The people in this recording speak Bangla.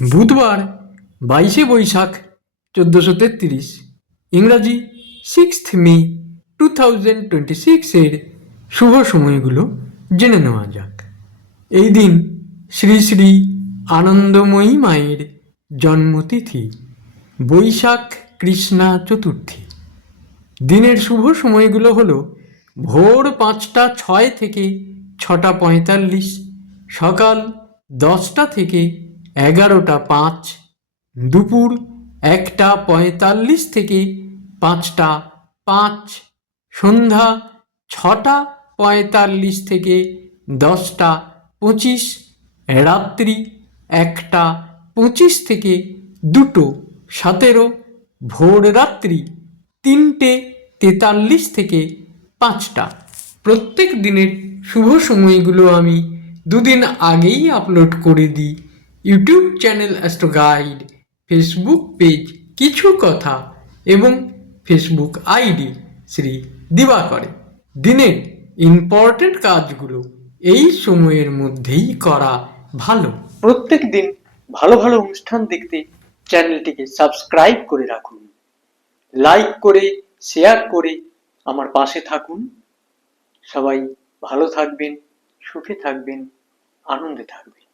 বুধবার 22শে বৈশাখ 1433, ইংরাজি 6th মে 2026 শুভ সময়গুলো জেনে নেওয়া যাক। এই দিন শ্রী শ্রী আনন্দময়ী মায়ের জন্মতিথি, বৈশাখ কৃষ্ণা চতুর্থী। দিনের শুভ সময়গুলো হলো ভোর 5টা 6 থেকে 6টা 45, সকাল 10টা থেকে 11টা 5, দুপুর 1টা 45 থেকে 5টা 5, সন্ধ্যা 6টা 45 থেকে 10টা 25, রাত্রি 1টা 25 থেকে 2টো 17, ভোর রাত্রি 3টে 43 থেকে 5টা। প্রত্যেক দিনের শুভ সময়গুলো আমি দুদিন আগেই আপলোড করে দিই YouTube channel astro guide, Facebook page কিছু কথা এবং ফেসবুক আইডি শ্রী দিবাকরে। দিনের ইম্পর্টেন্ট কাজগুলো এই সময়ের মধ্যেই করা ভালো। প্রত্যেক দিন ভালো ভালো অনুষ্ঠান দেখতে চ্যানেলটিকে সাবস্ক্রাইব করে রাখুন, লাইক করে শেয়ার করে আমার পাশে থাকুন। সবাই ভালো থাকবেন, সুখে থাকবেন, আনন্দে থাকবেন।